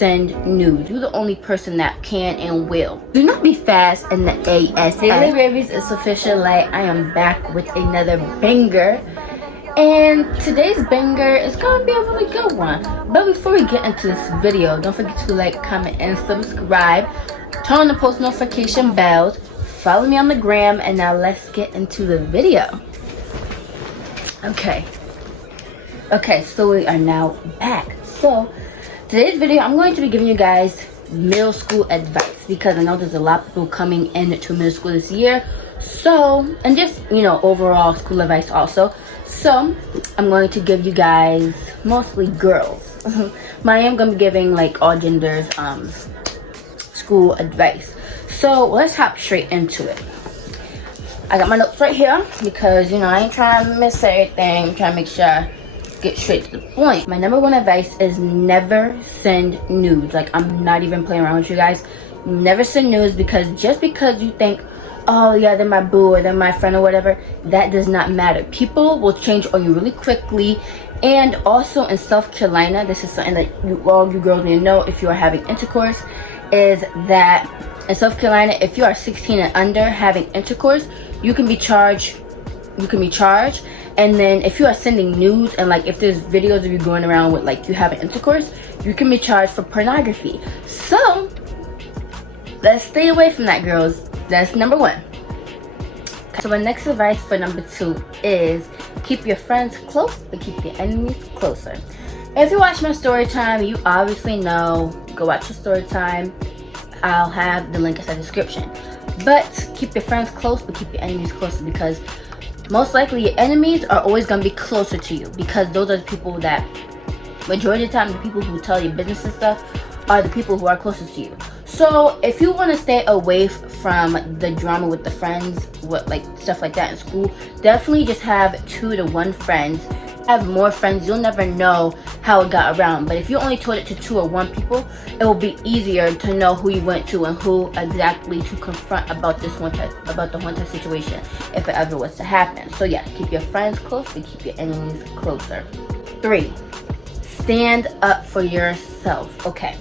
send nudes. You're the only person that can and will. Do not be fast in the AS. Daily Babies, it's official. Like, I am back with another banger. And today's banger is gonna be a really good one. But before we get into this video, don't forget to like, comment, and subscribe. Turn on the post notification bells. Follow me on the gram, and now let's get into the video. Okay, so we are now back. So today's video, I'm going to be giving you guys middle school advice, because I know there's a lot of people coming into middle school this year. So, and just, you know, overall school advice also. So I'm going to give you guys, mostly girls, but I am going to be giving like all genders school advice. So let's hop straight into it. I got my notes right here because, you know, I ain't trying to miss anything. I'm trying to make sure I get straight to the point. My number one advice is never send nudes. Like, I'm not even playing around with you guys. Never send nudes, because just because you think, oh yeah, they're my boo or they're my friend or whatever, that does not matter. People will change on you really quickly. And also in South Carolina, this is something that all you girls need to know if you are having intercourse, is that in South Carolina, if you are 16 and under having intercourse, you can be charged. And then if you are sending nudes, and like if there's videos of you going around with like you having intercourse, you can be charged for pornography. So let's stay away from that, girls. That's number one. So my next advice for number two is keep your friends close, but keep your enemies closer. If you watch my story time, you obviously know. Go watch your story time. I'll have the link in the description. But keep your friends close, but keep your enemies closer, because most likely your enemies are always going to be closer to you, because those are the people that, majority of the time, the people who tell you business and stuff are the people who are closest to you. So if you want to stay away from the drama with the friends, what like stuff like that in school, definitely just have 2 to 1 friends. Have more friends, you'll never know how it got around. But if you only told it to 2 or 1 people, it will be easier to know who you went to and who exactly to confront about the one type situation if it ever was to happen. So yeah, keep your friends close, but keep your enemies closer. 3, stand up for yourself. Okay,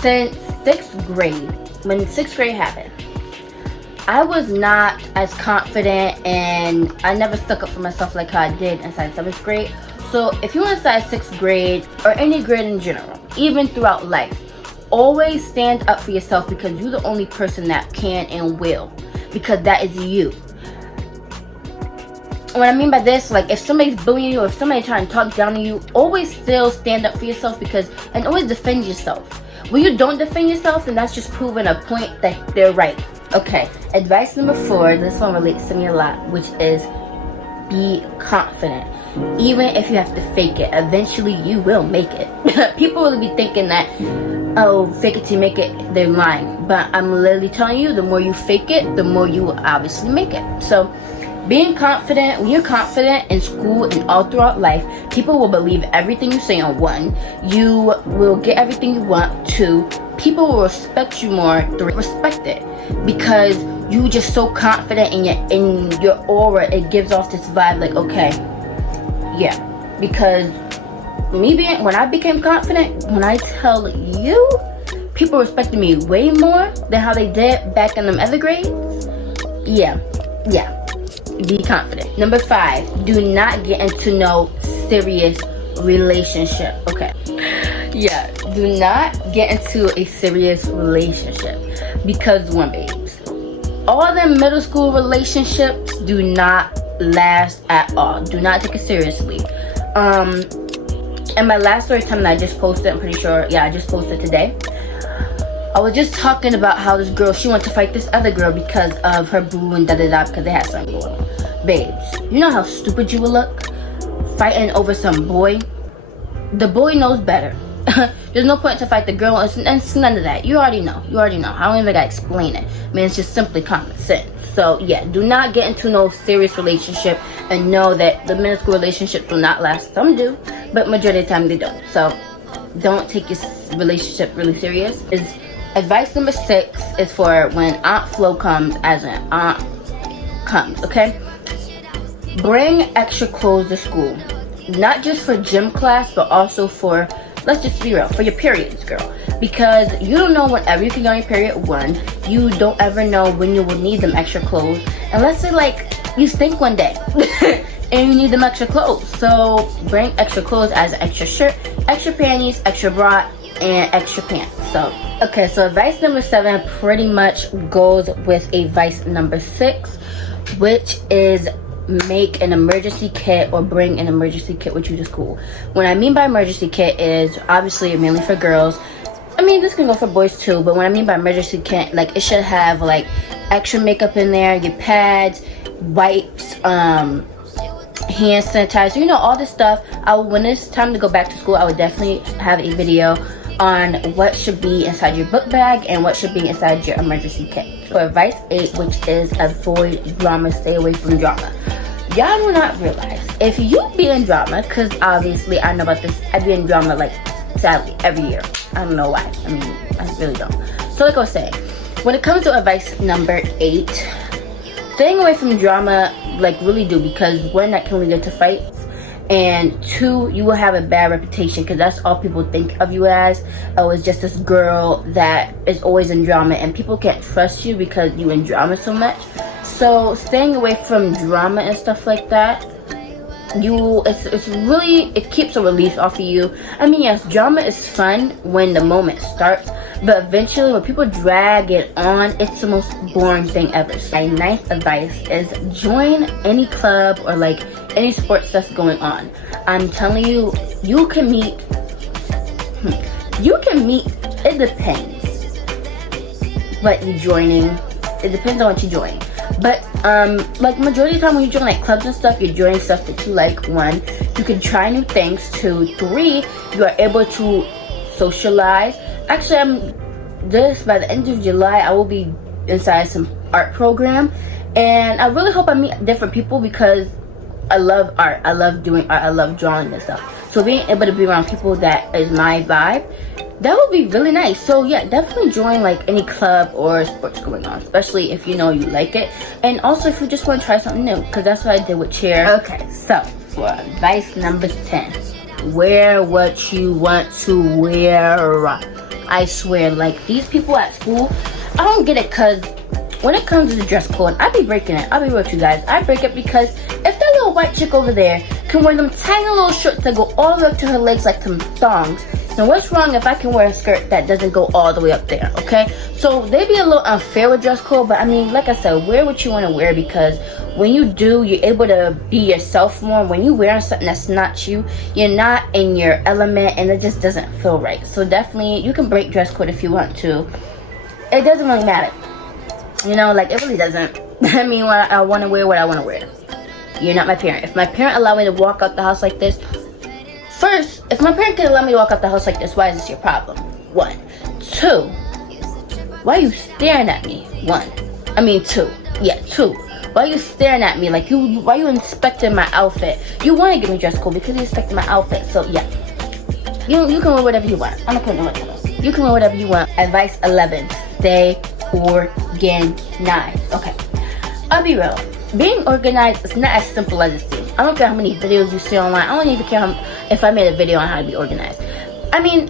since 6th grade, when 6th grade happened, I was not as confident, and I never stuck up for myself like how I did inside 7th grade. So if you're inside 6th grade, or any grade in general, even throughout life, always stand up for yourself, because you're the only person that can and will, because that is you. What I mean by this, like if somebody's bullying you, or if somebody's trying to talk down to you, always still stand up for yourself, and always defend yourself. When you don't defend yourself, then that's just proving a point that they're right. Okay, advice number 4, this one relates to me a lot, which is be confident. Even if you have to fake it, eventually you will make it. People will be thinking that, oh, fake it to make it, they're lying. But I'm literally telling you, the more you fake it, the more you will obviously make it. So being confident, when you're confident in school and all throughout life, people will believe everything you say on 1. You will get everything you want. 2, people will respect you more. 3, respect it, because you just so confident in your aura. It gives off this vibe like, okay, yeah. Because when I became confident, when I tell you, people respected me way more than how they did back in them other grades. Yeah. Be confident. Number 5, do not get into no serious relationship. Okay. Yeah, do not get into a serious relationship, because babes, all them middle school relationships do not last at all. Do not take it seriously. And my last story time that I just posted, I'm pretty sure, yeah, I just posted today, I was just talking about how this girl, she wanted to fight this other girl because of her boo and da-da-da, because they had something going on. Babes, you know how stupid you would look fighting over some boy? The boy knows better. There's no point to fight the girl, and it's none of that. You already know. I don't even gotta explain it. I mean, it's just simply common sense. So yeah, do not get into no serious relationship, and know that the middle school relationships will not last. Some do, but majority of the time they don't. So don't take your relationship really serious. Advice number 6 is for when Aunt Flo comes, as an aunt comes, okay? Bring extra clothes to school. Not just for gym class, but also for let's just be real, for your periods, girl. Because you don't know whenever you can get on your period, one. You don't ever know when you will need them extra clothes. And let's say like you stink one day and you need them extra clothes. So bring extra clothes as an extra shirt, extra panties, extra bra, and extra pants. So okay, so advice number 7 pretty much goes with advice number 6, which is make an emergency kit or bring an emergency kit with you to school. What I mean by emergency kit is obviously mainly for girls. I mean, this can go for boys too, but what I mean by emergency kit, like it should have like extra makeup in there, your pads, wipes, hand sanitizer, you know, all this stuff. When it's time to go back to school, I would definitely have a video on what should be inside your book bag and what should be inside your emergency kit. So advice 8, which is avoid drama, stay away from drama. Y'all do not realize, if you be in drama, because obviously I know about this, I be in drama like sadly every year. I don't know why. I mean, I really don't. So like I was saying, when it comes to advice number 8, staying away from drama, like really do, because 1, that can lead into fights, and 2, you will have a bad reputation because that's all people think of you as. Oh, it's just this girl that is always in drama, and people can't trust you because you in drama so much. So staying away from drama and stuff like that, it's really, it keeps a release off of you. I mean, yes, drama is fun when the moment starts, but eventually when people drag it on, it's the most boring thing ever. So my 9th advice is join any club or like any sports that's going on. I'm telling you, you can meet, it depends what you're joining. It depends on what you join. But like majority of the time when you join like clubs and stuff, you're joining stuff that you like. 1, you can try new things. 2, 3, you are able to socialize. Actually, by the end of July, I will be inside some art program, and I really hope I meet different people because I love art. I love doing art. I love drawing and stuff. So being able to be around people that is my vibe, that would be really nice. So yeah, definitely join like any club or sports going on, especially if you know you like it, and also if you just want to try something new, because that's what I did with cheer. Okay, so for advice number 10, wear what you want to wear. I swear, like these people at school, I don't get it, because when it comes to the dress code, I be breaking it. I'll be real with you guys, I break it, because if that little white chick over there can wear them tiny little shorts that go all the way up to her legs like some thongs, now what's wrong if I can wear a skirt that doesn't go all the way up there, okay? So they be a little unfair with dress code, but I mean, like I said, wear what you want to wear, because when you do, you're able to be yourself more. When you wear something that's not you, you're not in your element, and it just doesn't feel right. So definitely, you can break dress code if you want to. It doesn't really matter. You know, like it really doesn't. I mean, I want to wear what I want to wear. You're not my parent. If my parent allowed me to walk out the house like this, first, if my parent can allow me to walk out the house like this, why is this your problem? 1. 2, why are you staring at me? 2. Yeah, 2. Why are you staring at me? Like why are you inspecting my outfit? You want to give me dress code because you're inspecting my outfit. So yeah, you can wear whatever you want. I'm not putting no else. You can wear whatever you want. Advice 11, stay organized. Okay, I'll be real. Being organized is not as simple as it seems. I don't care how many videos you see online. I don't even care if I made a video on how to be organized. I mean,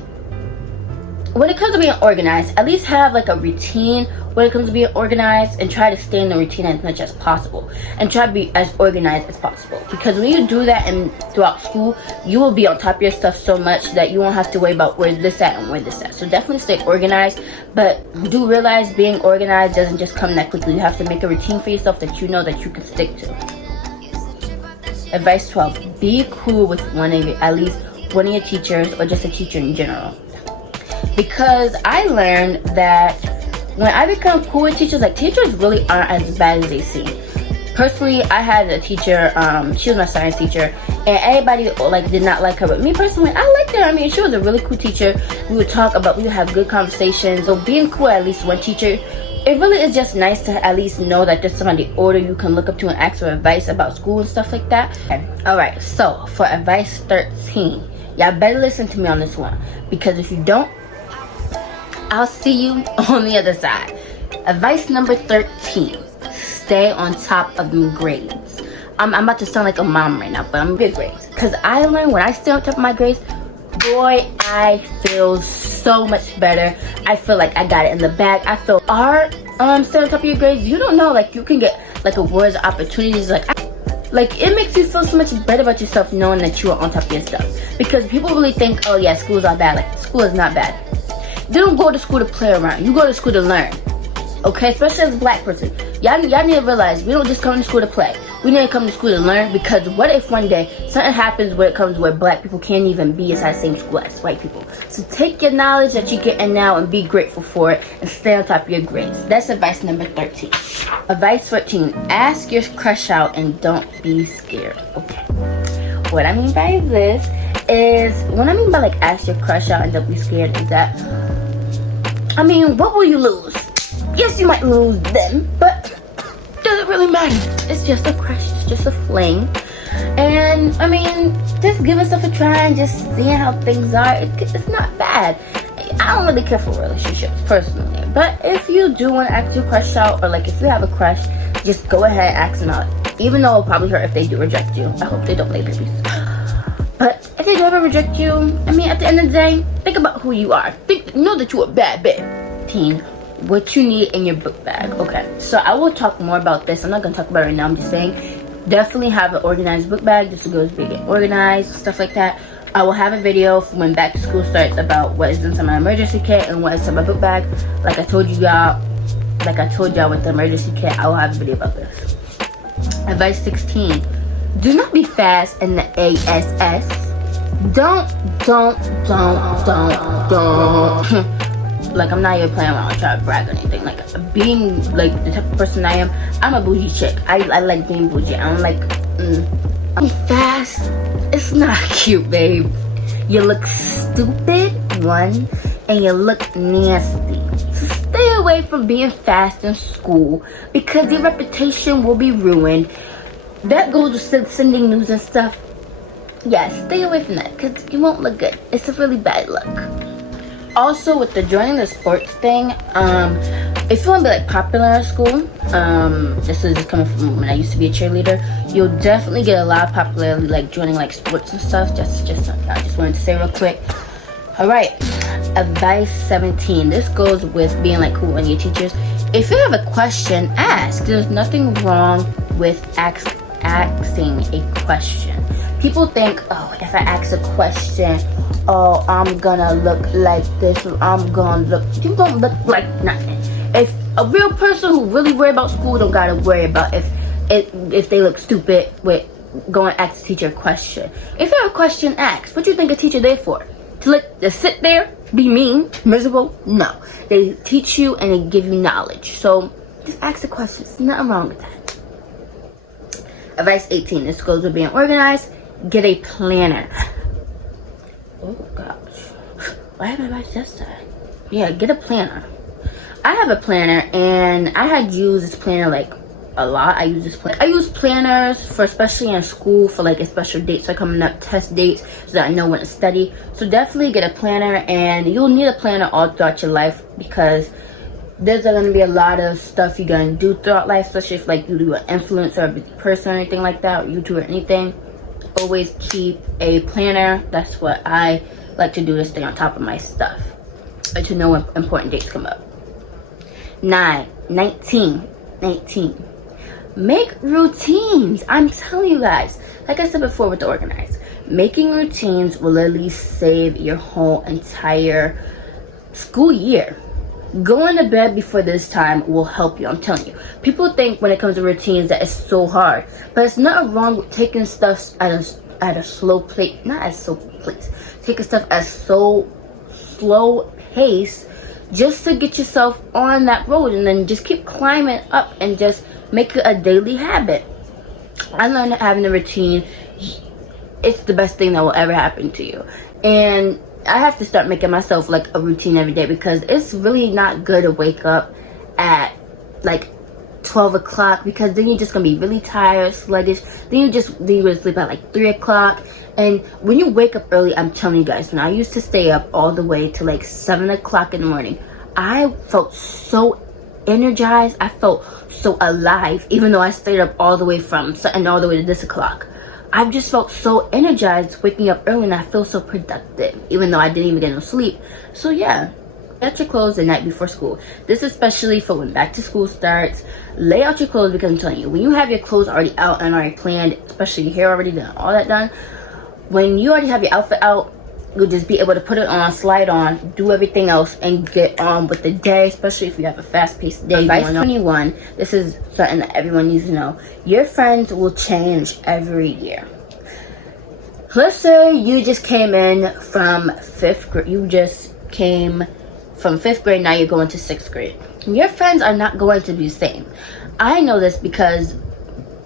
when it comes to being organized, at least have like a routine when it comes to being organized, and try to stay in the routine as much as possible, and try to be as organized as possible, because when you do that and throughout school, you will be on top of your stuff so much that you won't have to worry about where's this at and where this at. So definitely stay organized, but do realize being organized doesn't just come that quickly. You have to make a routine for yourself that you know that you can stick to. Advice 12, be cool with at least one of your teachers, or just a teacher in general. Because I learned that when I become cool with teachers, like teachers really aren't as bad as they seem. Personally, I had a teacher, she was my science teacher, and everybody like did not like her, but me personally, I liked her. I mean, she was a really cool teacher. We would have good conversations. So being cool with at least one teacher, it really is just nice to at least know that there's somebody older you can look up to and ask for advice about school and stuff like that. Okay. Alright, so for advice 13, y'all better listen to me on this one, because if you don't, I'll see you on the other side. Advice number 13, stay on top of your grades. I'm about to sound like a mom right now, but I'm big grades. Because I learned when I stay on top of my grades, boy, I feel so much better. I feel like I got it in the bag. I feel art still on top of your grades. You don't know, like, you can get like awards, opportunities, like it makes you feel so much better about yourself knowing that you are on top of your stuff. Because people really think, oh yeah, schools are bad. Like, school is not bad. They don't go to school to play around. You go to school to learn. Okay, especially as a black person. Y'all need to realize we don't just come to school to play. We need to come to school to learn, because what if one day something happens where it comes where black people can't even be inside the same school as white people? So take your knowledge that you're getting now and be grateful for it and stay on top of your grades. That's advice number 13. Advice 14, ask your crush out and don't be scared. Okay. What I mean by this is, when I mean by like ask your crush out and don't be scared is that, I mean, what will you lose? Yes, you might lose them, but does it really matter? It's just a crush, it's just a fling. And I mean, just giving stuff a try and just seeing how things are, it's not bad. I don't really care for relationships personally, but if you do want to ask your crush out, or like if you have a crush, just go ahead and ask them out. Even though it'll probably hurt if they do reject you. I hope they don't, babies. But if they do ever reject you, I mean, at the end of the day, think about who you are. Know that you're a bad babe. Teen. What you need in your book bag. Okay, so I will talk more about this. I'm not gonna talk about it right now. I'm just saying, definitely have an organized book bag. This goes big and organized, stuff like that. I will have a video for when back to school starts about what is inside my emergency kit and what is in my book bag. Like I told y'all with the emergency kit, I will have a video about this. Advice 16: do not be fast in the ASS. Don't. Like, I'm not even playing around trying to brag or anything. Like, being like the type of person I am, I'm a bougie chick. I like being bougie. I'm like, I'm fast. It's not cute, babe. You look stupid, one, and you look nasty. So stay away from being fast in school, because your reputation will be ruined. That goes with sending news and stuff. Yeah, stay away from that, because you won't look good. It's a really bad look. Also, with the joining the sports thing, if you want to be like popular in school, this is coming from when I used to be a cheerleader, you'll definitely get a lot of popularity, like joining like sports and stuff. Just I just wanted to say real quick. All right, advice 17. This goes with being like cool on your teachers. If you have a question, ask. There's nothing wrong with asking a question. People think, oh, if I ask a question, oh, I'm gonna look like this, or I'm gonna look. You don't look like nothing. If a real person who really worry about school don't gotta worry about if they look stupid with going to ask the teacher a question. If you have a question, ask. What do you think a teacher there for? To sit there, be mean, miserable? No. They teach you and they give you knowledge. So just ask the questions. There's nothing wrong with that. Advice 18. This goes with being organized. Get a planner. Oh gosh, why have I watched this time? Yeah, get a planner. I have a planner, and I had used this planner like a lot. I use planners for, especially in school, for like special dates are coming up, test dates, so that I know when to study. So definitely get a planner, and you'll need a planner all throughout your life, because there's going to be a lot of stuff you're going to do throughout life, especially if like you do an influencer or a busy person or anything like that, or YouTube or anything. Always keep a planner. That's what I like to do to stay on top of my stuff, or to know when important dates come up. 19. Make routines. I'm telling you guys, like I said before with the organized, making routines will literally save your whole entire school year. Going to bed before this time will help you. I'm telling you. People think when it comes to routines that it's so hard, but it's not wrong with taking stuff at a slow pace. Not at a slow pace. Taking stuff at so slow pace, just to get yourself on that road, and then just keep climbing up and just make it a daily habit. I learned that having a routine, it's the best thing that will ever happen to you. And I have to start making myself like a routine every day, because it's really not good to wake up at like 12 o'clock, because then you're just gonna be really tired, sluggish. Then you go to sleep at like 3 o'clock. And when you wake up early, I'm telling you guys, when I used to stay up all the way to like 7 o'clock in the morning, I felt so energized. I felt so alive, even though I stayed up all the way from something all the way to this o'clock. I've just felt so energized waking up early, and I feel so productive even though I didn't even get no sleep. So yeah, get your clothes the night before school. This is especially for when back to school starts. Lay out your clothes, because I'm telling you, when you have your clothes already out and already planned, especially your hair already done, all that done, when you already have your outfit out, you'll just be able to put it on, slide on, do everything else, and get on with the day, especially if you have a fast-paced day. Advice 21, this is something that everyone needs to know. Your friends will change every year. Let's say you just came in from 5th grade. You just came from 5th grade, now you're going to 6th grade. Your friends are not going to be the same. I know this because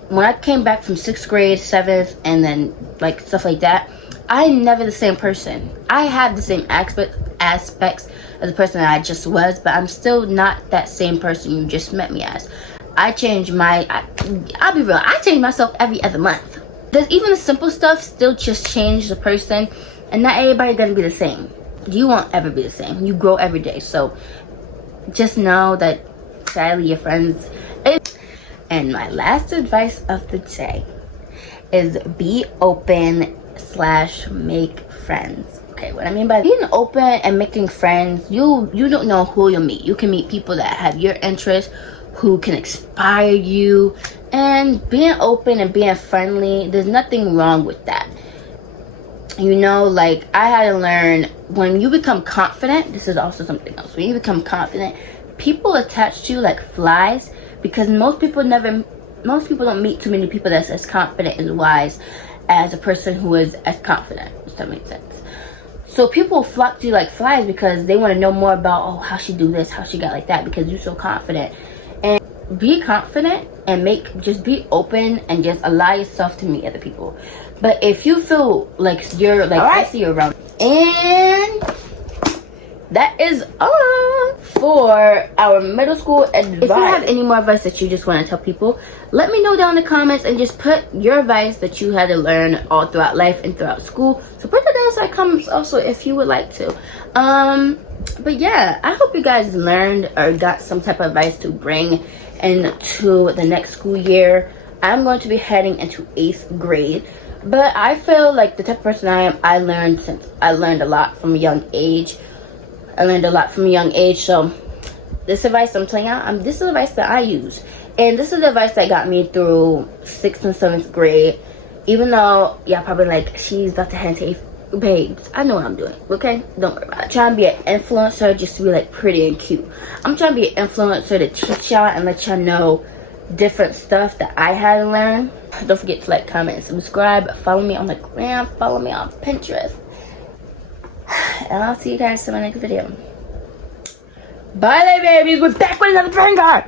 when I came back from 6th grade, 7th, and then like stuff like that, I'm never the same person. I have the same aspects of the person that I just was, but I'm still not that same person you just met me as. I change I'll be real, I change myself every other month. There's even the simple stuff still just change the person, and not everybody gonna be the same. You won't ever be the same. You grow every day. So just know that sadly your friends. And my last advice of the day is be open / make friends. Okay, what I mean by being open and making friends, you don't know who you'll meet. You can meet people that have your interests, who can inspire you, and being open and being friendly, there's nothing wrong with that. You know, like I had to learn, when you become confident, this is also something else. When you become confident, people attach to you like flies, because most people don't meet too many people that's as confident and wise as a person who is as confident, if that makes sense. So people flock to you like flies because they want to know more about, oh, how she do this, how she got like that, because you're so confident. And be confident and just be open and just allow yourself to meet other people. But if you feel like you're like, I see you around, and that is all for our middle school advice. If you have any more advice that you just want to tell people, let me know down in the comments, and just put your advice that you had to learn all throughout life and throughout school. So put that down in the comments also if you would like to. But yeah, I hope you guys learned or got some type of advice to bring into the next school year. I'm going to be heading into 8th grade. But I feel like the type of person I am, I learned a lot from a young age. So this advice I'm telling y'all, this is advice that I use. And this is the advice that got me through 6th and 7th grade. Even though y'all probably like, she's about to head to 8th. Babes, I know what I'm doing, okay? Don't worry about it. I'm trying to be an influencer just to be like pretty and cute. I'm trying to be an influencer to teach y'all and let y'all know different stuff that I had to learn. Don't forget to like, comment, and subscribe. Follow me on the gram. Follow me on Pinterest. And I'll see you guys in my next video. Bye, babies. We're back with another banger.